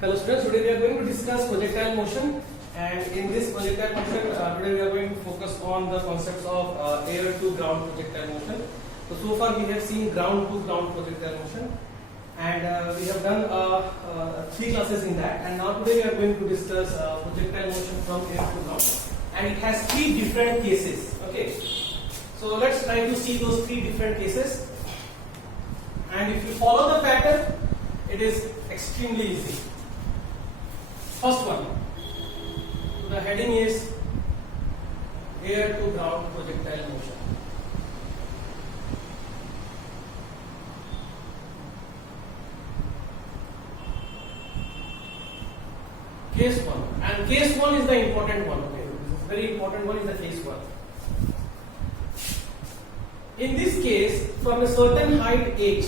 Hello students, today we are going to discuss projectile motion, and in this projectile motion today we are going to focus on the concepts of air to ground projectile motion. So far we have seen ground to ground projectile motion, and we have done 3 classes in that, and now today we are going to discuss projectile motion from air to ground, and it has 3 different cases. Okay, so let's try to see those 3 different cases, and if you follow the pattern it is extremely easy. First one, the heading is air to ground projectile motion. Case 1, and case 1 is the important one. Okay, this is very important one, is the case 1. In this case, from a certain height h,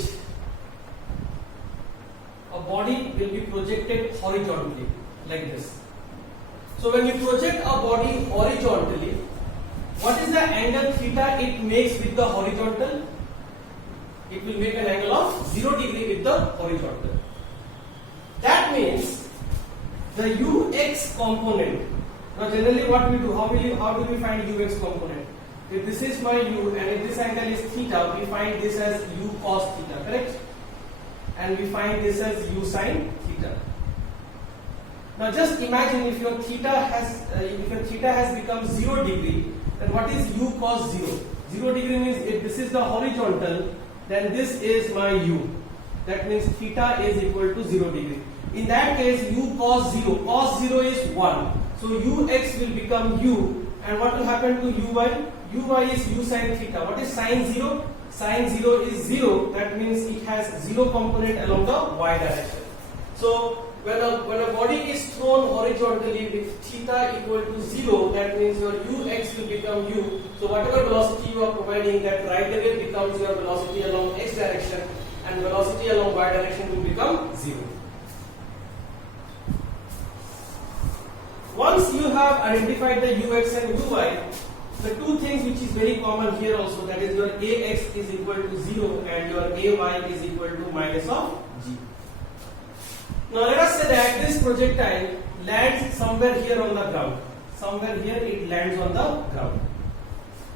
a body will be projected horizontally like this. So when you project a body horizontally, what is the angle theta it makes with the horizontal? It will make an angle of 0 degree with the horizontal. That means the ux component. Now generally what we do, how do we find ux component? If this is my u and if this angle is theta, we find this as u cos theta, correct? And we find this as u sin theta. Now just imagine if your theta has become 0 degree, then what is u cos 0? 0 degree means if this is the horizontal, then this is my u. That means theta is equal to 0 degree. In that case, u cos 0 is 1. So ux will become u, and what will happen to uy? Uy is u sin theta. What is sin 0? Sin 0 is 0. That means it has 0 component along the y direction. So when a body is thrown horizontally with theta equal to 0, that means your ux will become u. So whatever velocity you are providing, that right away becomes your velocity along x direction, and velocity along y direction will become 0. Once you have identified the ux and uy, the two things which is very common here also, that is your ax is equal to 0 and your ay is equal to minus of g. Now let us say that this projectile lands somewhere here on the ground. Somewhere here it lands on the ground.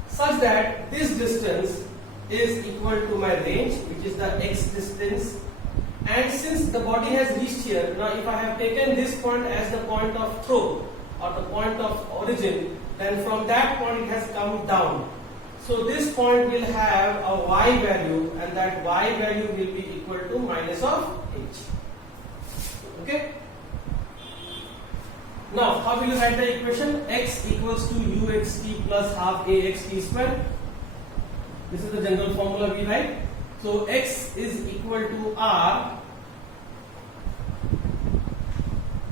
Such that this distance is equal to my range, which is the x distance. And since the body has reached here, now if I have taken this point as the point of throw or the point of origin, then from that point it has come down. So this point will have a y value, and that y value will be equal to minus of h. Okay. Now how will you write the equation? X equals to uxt plus half axt square. This is the general formula we write. So x is equal to r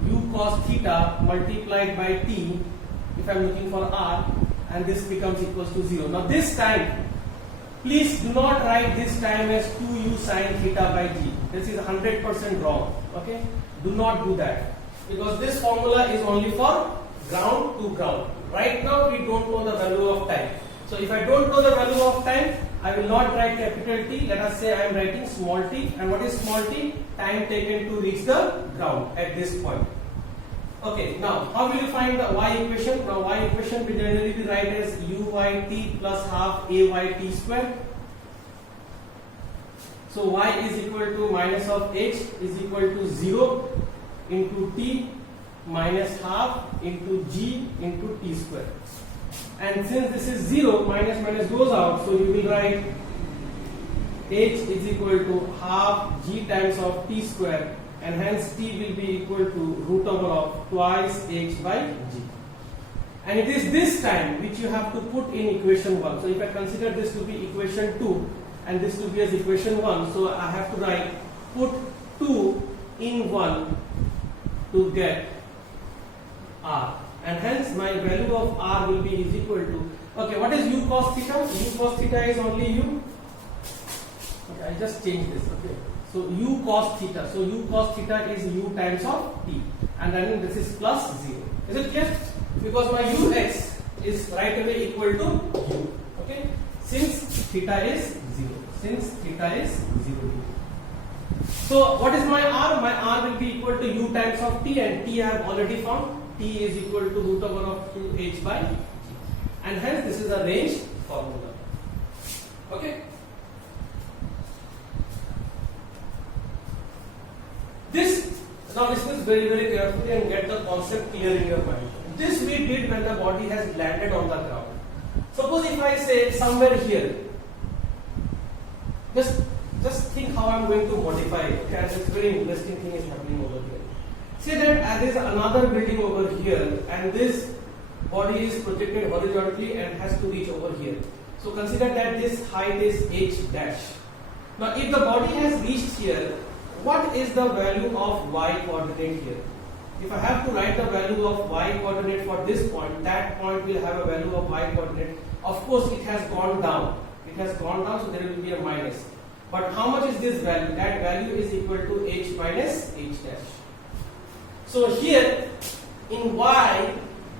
u cos theta multiplied by t, if I am looking for r, and this becomes equals to 0. Now this time, please do not write this time as 2u sin theta by g. This is 100% wrong. Okay, do not do that, because this formula is only for ground to ground. Right now we don't know the value of time. So if I don't know the value of time, I will not write capital T. Let us say I am writing small t. And what is small t? Time taken to reach the ground at this point. Okay, now how will you find the y equation? Now y equation we generally write as uyt plus half ayt square. So y is equal to minus of h is equal to 0 into t minus half into g into t square. And since this is 0, minus minus goes out, so you will write h is equal to half g times of t square, and hence t will be equal to root over of twice h by g. And it is this time which you have to put in equation 1. So if I consider this to be equation 2 and this to be as equation 1, so I have to write put 2 in 1 to get r, and hence my value of r will be is equal to, okay, what is u cos theta? U cos theta is only u. Okay, I just change this. Okay, so u cos theta. So u cos theta is u times of t, and then this is plus 0. Is it clear? Because my ux is right away equal to u. Okay, since theta is 0. Since theta is 0. So what is my r? My r will be equal to u times of t, and t I have already found. T is equal to root over of 2h by g, and hence this is a range formula. Okay. Now listen very carefully and get the concept clear in your mind. This we did when the body has landed on the ground. Suppose if I say somewhere here, just think how I am going to modify it. Okay, this very interesting thing is happening over here. Say that there is another building over here, and this body is projected horizontally and has to reach over here. So consider that this height is h dash. Now if the body has reached here, what is the value of y coordinate here? If I have to write the value of y coordinate for this point, that point will have a value of y coordinate. Of course, it has gone down. It has gone down, so there will be a minus. But how much is this value? That value is equal to h minus h dash. So here, in y,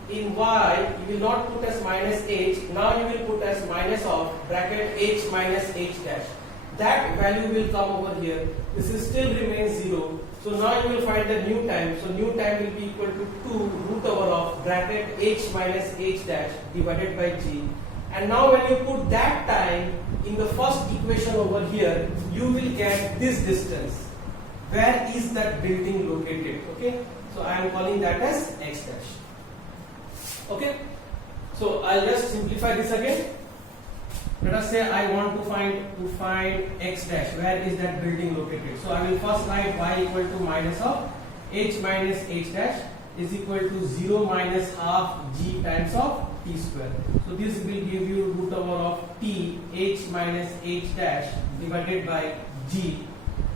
you will not put as minus h. Now you will put as minus of bracket h minus h dash. That value will come over here. This is still remains 0. So now you will find the new time. So new time will be equal to 2 root over of bracket h minus h dash divided by g. And now when you put that time in the first equation over here, you will get this distance. Where is that building located? Okay. So I am calling that as x dash. Okay. So I'll just simplify this again. Let us say I want to find x dash. Where is that building located? So I will first write y equal to minus of h minus h dash is equal to 0 minus half g times of t square. So this will give you root over of t h minus h dash divided by g,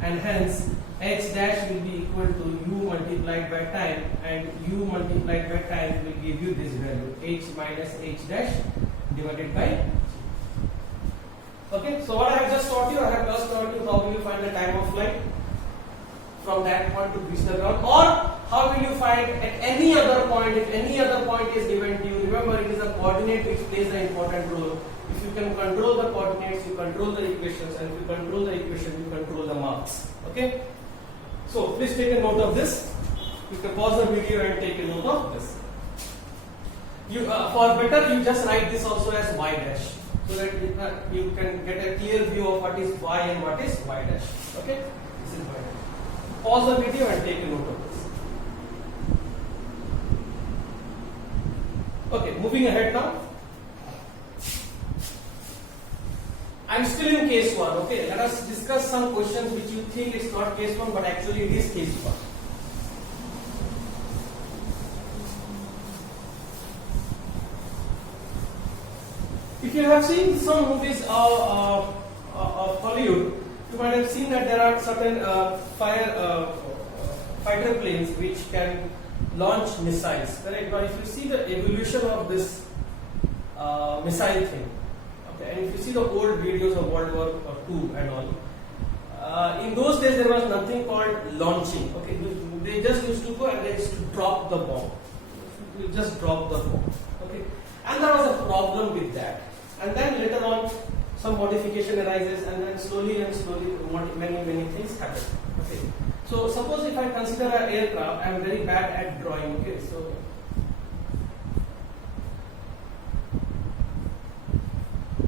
and hence h dash will be equal to u multiplied by time, and u multiplied by time will give you this value h minus h dash divided by g. Okay, so what I have just taught you, I have just taught you how will you find the time of flight from that point to reach the ground, or how will you find at any other point, if any other point is given to you. Remember, it is a coordinate which plays an important role. If you can control the coordinates, you control the equations, and if you control the equation, you control the marks. Okay, so please take a note of this. You can pause the video and take a note of this. You for better, you just write this also as y dash, so that you can get a clear view of what is y and what is y dash. Okay, this is y dash. Pause the video and take a note of this. Okay, moving ahead now. I am still in case 1. Okay, let us discuss some questions which you think is not case 1, but actually it is case 1. If you have seen some movies of Hollywood, you might have seen that there are certain fighter planes which can launch missiles. Correct? But if you see the evolution of this missile thing, okay, and if you see the old videos of World War II and all, in those days there was nothing called launching. Okay, they just used to go and they used to drop the bomb. You just drop the bomb. Okay, and there was a problem with that. And then later on, some modification arises, and then slowly many things happen. Okay. So suppose if I consider an aircraft, I am very bad at drawing. Okay. So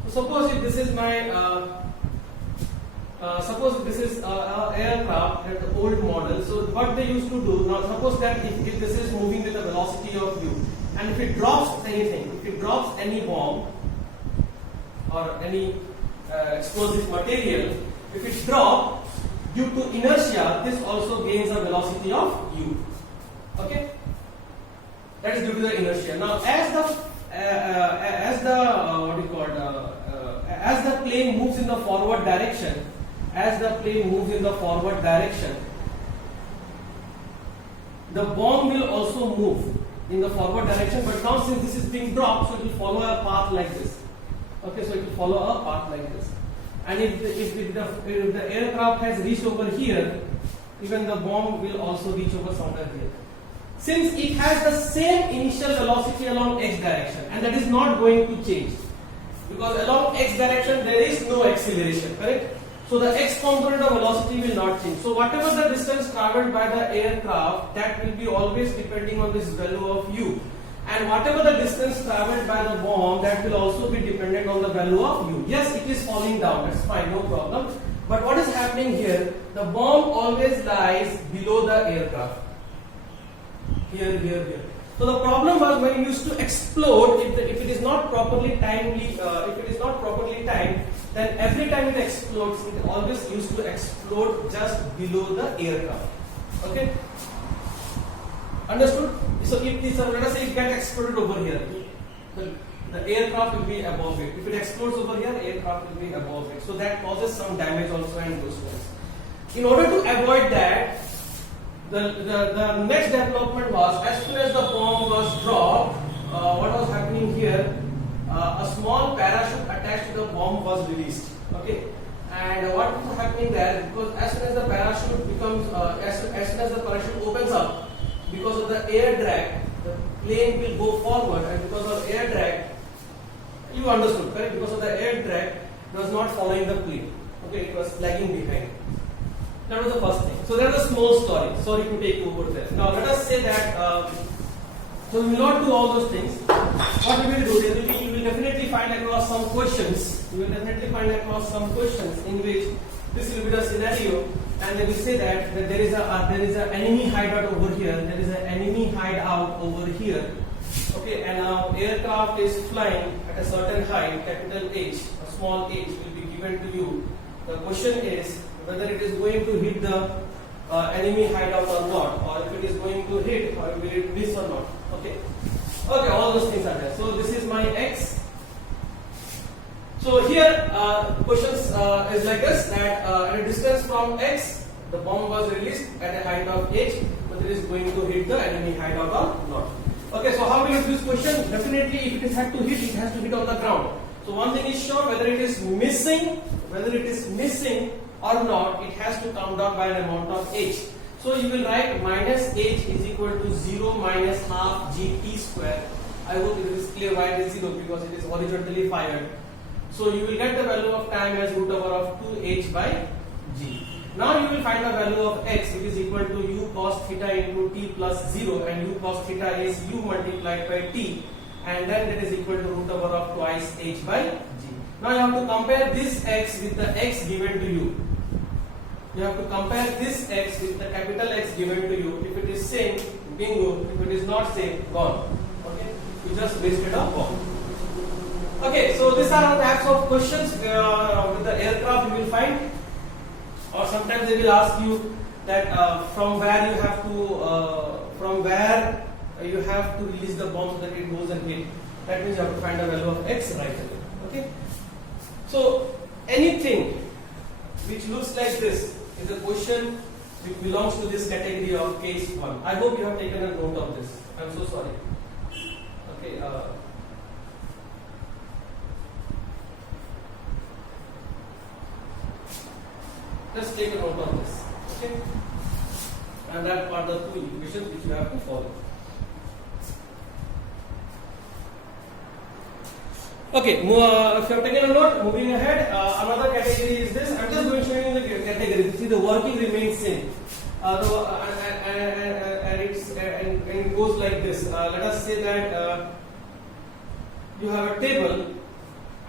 suppose if this is my suppose this is aircraft at the old model. So what they used to do now, suppose that if this is moving with a velocity of u, and if it drops anything, if it drops any bomb or any explosive material, if it drops due to inertia, this also gains a velocity of u. Okay, that is due to the inertia. Now, as the plane moves in the forward direction, the bomb will also move in the forward direction. But now, since this is being dropped, so it will follow a path like this. Okay, so it will follow a path like this. And if the aircraft has reached over here, even the bomb will also reach over somewhere here. Since it has the same initial velocity along x direction, and that is not going to change, because along x direction there is no acceleration, correct? So the x component of velocity will not change. So whatever the distance traveled by the aircraft, that will be always depending on this value of u. And whatever the distance traveled by the bomb, that will also be dependent on the value of u. Yes, it is falling down, that's fine, no problem. But what is happening here? The bomb always lies below the aircraft. Here, here, here. So the problem was when you used to explode, if it is not properly timed, then every time it explodes, it always used to explode just below the aircraft. Okay? Understood? So if this, let us say it gets exploded over here, the aircraft will be above it. If it explodes over here, aircraft will be above it. So that causes some damage also and those ones. In order to avoid that, the next development was, as soon as the bomb was dropped, what was happening here? A small parachute attached to the bomb was released. Okay, and what was happening there? Because as soon as the parachute becomes, as soon as the parachute opens up, because of the air drag, the plane will go forward, and because of air drag, you understood, correct? Because of the air drag, it was not following the plane. Okay, it was lagging behind. That was the first thing. So that was a small story. Sorry to take over there. Now let us say that. So we will not do all those things. What we will do, you will definitely find across some questions. You will definitely find across some questions in which this will be the scenario, and they will say that there is an enemy hideout over here. There is an enemy hideout over here. Okay, and now aircraft is flying at a certain height, capital H, a small h will be given to you. The question is whether it is going to hit the enemy hideout or not, or if it is going to hit, or will it miss or not. Okay, okay, all those things are there. So this is my x. So here questions is like this, that at a distance from x, the bomb was released at a height of h, whether it is going to hit the enemy hideout or not. Okay, so how will you do this question? Definitely, if it has to hit, it has to hit on the ground. So one thing is sure, whether it is missing or not, it has to come down by an amount of h. So you will write minus h is equal to 0 minus half gt square. I hope it is clear why it is 0, because it is horizontally fired. So you will get the value of time as root over of 2h by g. Now you will find the value of x, which is equal to u cos theta into t plus 0, and u cos theta is u multiplied by t, and then that is equal to root over of twice h by g. Now you have to compare this x with the x given to you. You have to compare this x with the capital X given to you. If it is same, bingo. If it is not same, gone. Okay, you just wasted a bomb. Okay, so these are the types of questions with the aircraft you will find, or sometimes they will ask you that from where you have to release the bomb so that it goes and hit. That means you have to find the value of x right away. Okay, so anything which looks like this is a question which belongs to this category of case 1. I hope you have taken a note of this. I am so sorry. Okay. Just take a note of this. Okay. And that are the two equations which you have to follow. Okay, if you have taken a note, moving ahead, another category is this. I am just going to show you the category. See, the working remains same. And it goes like this. Let us say that you have a table,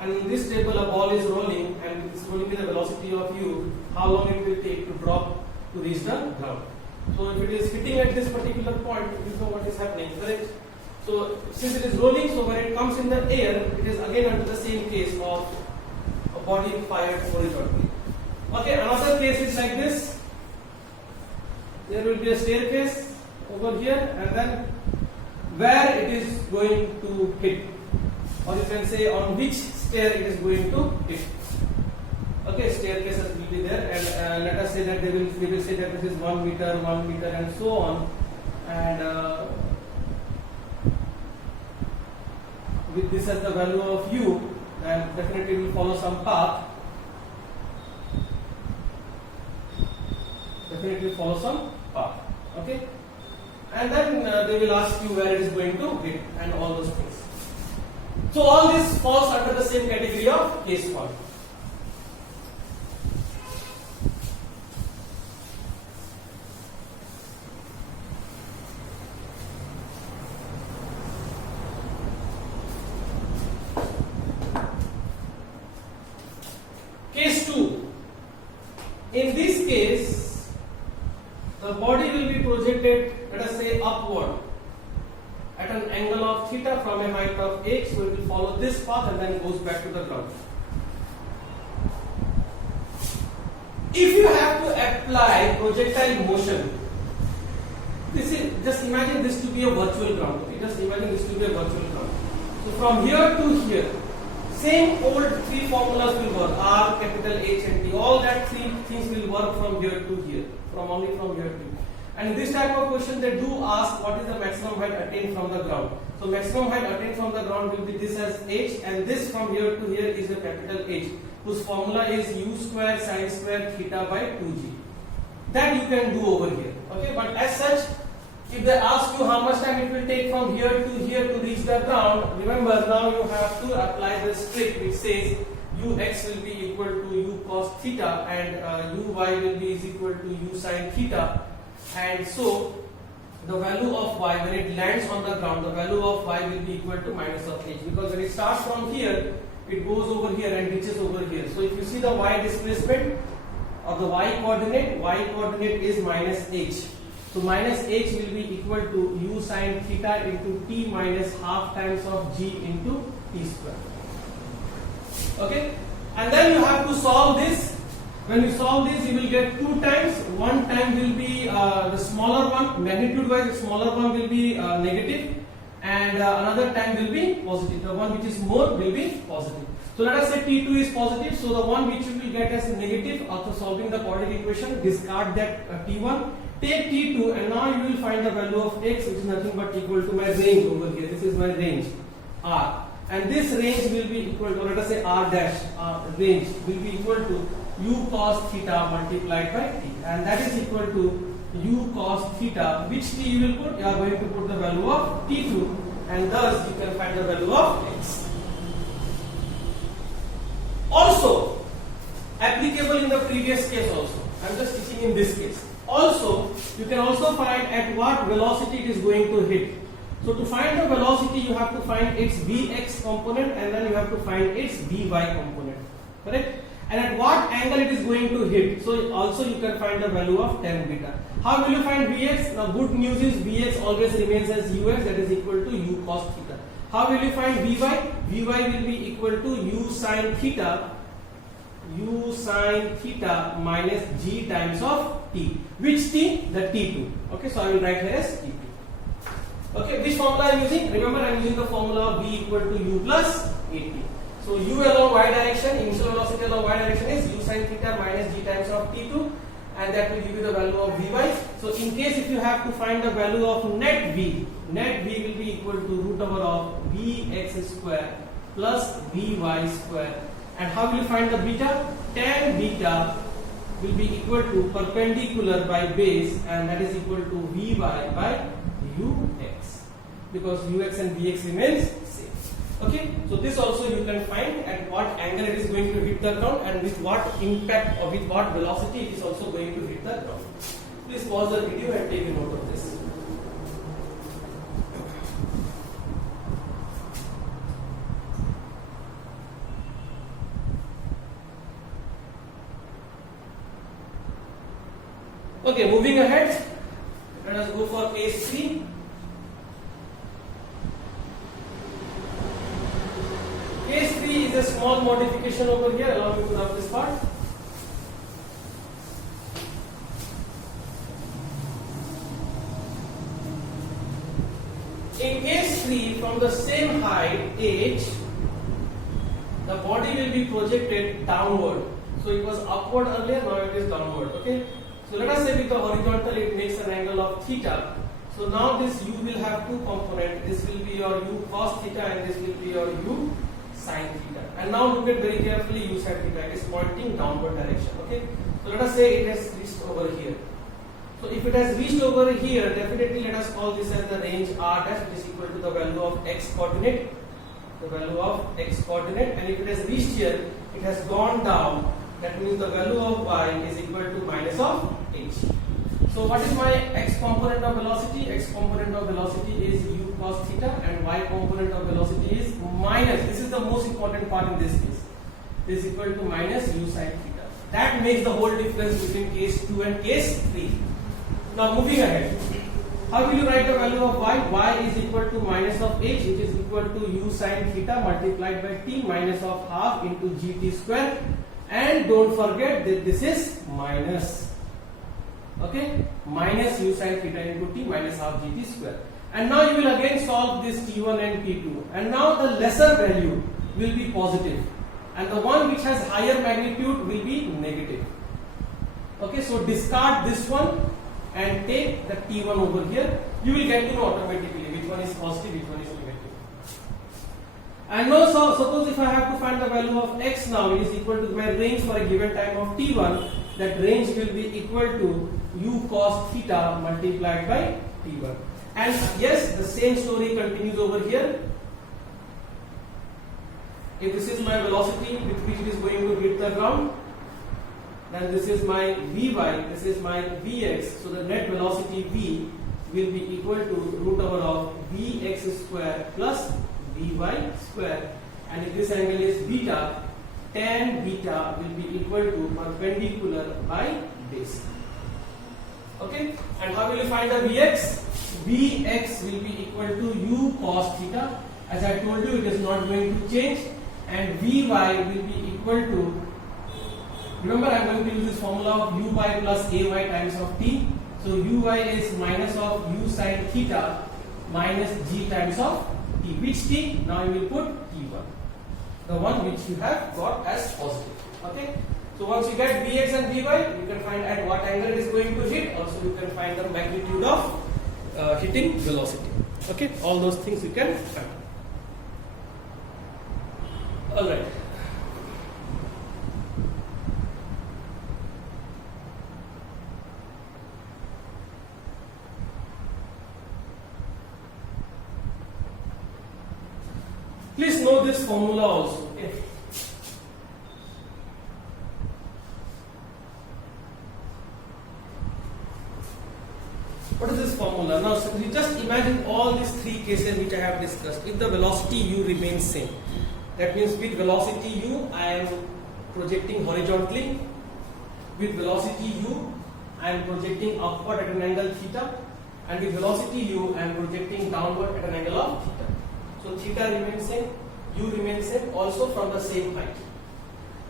and in this table a ball is rolling, and it's rolling with the velocity of u. How long it will take to drop to reach the ground? So if it is hitting at this particular point, you know what is happening, correct? So since it is rolling, so when it comes in the air, it is again under the same case of a body fired horizontally. Okay, another case is like this. There will be a staircase over here, and then where it is going to hit, or you can say on which stair it is going to hit. Okay, staircases will be there, and let us say that they will say that this is 1 meter, 1 meter, and so on, and with this as the value of u, then definitely will follow some path. Definitely follow some path. Okay, and then they will ask you where it is going to hit and all those things. So all this falls under the same category of case 1. the body will be projected, let us say, upward at an angle of theta from a height of h. So it will follow this path and then goes back to the ground. If you have to apply projectile motion, this is, just imagine this to be a virtual ground. Okay? Just imagine this to be a virtual ground. So from here to here, same old three formulas will work. R, capital H and T. All that three things will work from here to here. Only from here to here. And in this type of question, they do ask what is the maximum height attained from the ground. So maximum height attained from the ground will be this as h, and this from here to here is the capital H, whose formula is u square sine square theta by 2g. That you can do over here. Okay, but as such, if they ask you how much time it will take from here to reach the ground, remember now you have to apply the trick which says ux will be equal to u cos theta and uy will be is equal to u sin theta, and so the value of y when it lands on the ground, the value of y will be equal to minus of h, because when it starts from here, it goes over here and reaches over here. So if you see the y displacement of the y coordinate is minus h. So minus h will be equal to u sin theta into t minus half times of g into t square. Okay, and then you have to solve this. When you solve this, you will get two times. One time will be the smaller one, magnitude wise, the smaller one will be negative, and another time will be positive. The one which is more will be positive. So let us say T2 is positive. So the one which you will get as negative after solving the quadratic equation, discard that T1. Take T2 and now you will find the value of x, which is nothing but equal to my range over here. This is my range R, and this range will be equal to, let us say R dash, range will be equal to u cos theta multiplied by t, and that is equal to u cos theta. Which t you will put? You are going to put the value of T2, and thus you can find the value of x. Also applicable in the previous case also. I am just teaching in this case. Also, you can also find at what velocity it is going to hit. So to find the velocity, you have to find its vx component and then you have to find its vy component. Correct? And at what angle it is going to hit. So also you can find the value of tan beta. How will you find vx? Now good news is vx always remains as ux, that is equal to u cos theta. How will you find vy? Vy will be equal to u sin theta minus g times of t. Which t? The T2. Okay, so I will write here as T2. Okay, which formula I am using? Remember, I am using the formula of v equal to u plus at. So u along y direction, initial velocity along y direction is u sin theta minus g times of T2, and that will give you the value of vy. So in case if you have to find the value of net v will be equal to root over of vx square plus vy square. And how will you find the beta? Tan beta will be equal to perpendicular by base, and that is equal to vy by ux, because ux and vx remains same. Okay, so this also you can find at what angle it is going to hit the ground and with what impact or with what velocity it is also going to hit the ground. Please pause the video and take a note of this. Okay, moving ahead, let us go for case 3. Case 3 is a small modification over here. Allow me to rub this part. In case 3, from the same height h, the body will be projected downward. So it was upward earlier, now it is downward. Okay. So let us say with the horizontal it makes an angle of theta. So now this u will have two components. This will be your u cos theta and this will be your u sin theta. And now look at very carefully u sin theta. It is pointing downward direction. Okay. So let us say it has reached over here. So if it has reached over here, definitely let us call this as the range r dash, which is equal to the value of x coordinate. The value of x coordinate. And if it has reached here, it has gone down. That means the value of y is equal to minus of h. So what is my x component of velocity? X component of velocity is u cos theta and y component of velocity is minus. This is the most important part in this case. Is equal to minus u sin theta. That makes the whole difference between case 2 and case 3. Now moving ahead. How will you write the value of y? Y is equal to minus of h, which is equal to u sin theta multiplied by t minus of half into gt square. And don't forget that this is minus. Okay? Minus u sin theta into t minus half gt square. And now you will again solve this t1 and t2. And now the lesser value will be positive. And the one which has higher magnitude will be negative. Okay, so discard this one and take the t1 over here. You will get to know automatically which one is positive, which one is negative. And now suppose if I have to find the value of x now, it is equal to my range for a given time of t1. That range will be equal to u cos theta multiplied by t1. And yes, the same story continues over here. If this is my velocity with which it is going to hit the ground, then this is my Vy, this is my Vx. So the net velocity V will be equal to root over of Vx square plus Vy square. And if this angle is beta, tan beta will be equal to perpendicular by base. Okay? And how will you find the Vx? Vx will be equal to u cos theta. As I told you, it is not going to change. And Vy will be equal to, remember I am going to use this formula of uy plus ay times of t. So uy is minus of u sin theta minus g times of t. Which t? Now you will put t1. The one which you have got as positive. Okay. So once you get Vx and Vy, you can find at what angle it is going to hit. Also you can find the magnitude of hitting velocity. Okay. All those things you can find. Alright. Please know this formula also. Okay. What is this formula? Now, so you just imagine all these three cases which I have discussed. If the velocity u remains same, that means with velocity u, I am projecting horizontally. With velocity u, I am projecting upward at an angle theta. And with velocity u, I am projecting downward at an angle of theta. So theta remains same, u remains same, also from the same height.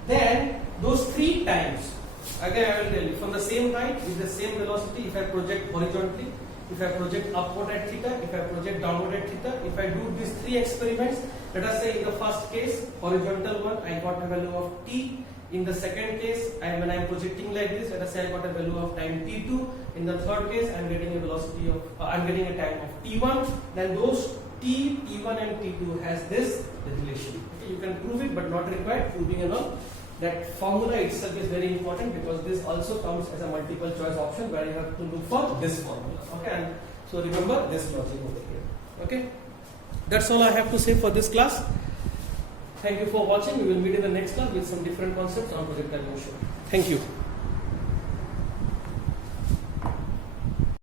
Then those three times, again I will tell you, from the same height with the same velocity, if I project horizontally, if I project upward at theta, if I project downward at theta, if I do these three experiments, let us say in the first case, horizontal one, I got a value of t. In the second case, when I am projecting like this, let us say I got a value of time t2. In the third case, I am getting a velocity of, I am getting a time of t1. Then those t, t1 and t2 has this relation. Okay, you can prove it, but not required proving and all. That formula itself is very important because this also comes as a multiple choice option where you have to look for this formula. Okay, and so remember this logic over here. Okay, that's all I have to say for this class. Thank you for watching. We will meet in the next class with some different concepts on projectile motion. Thank you.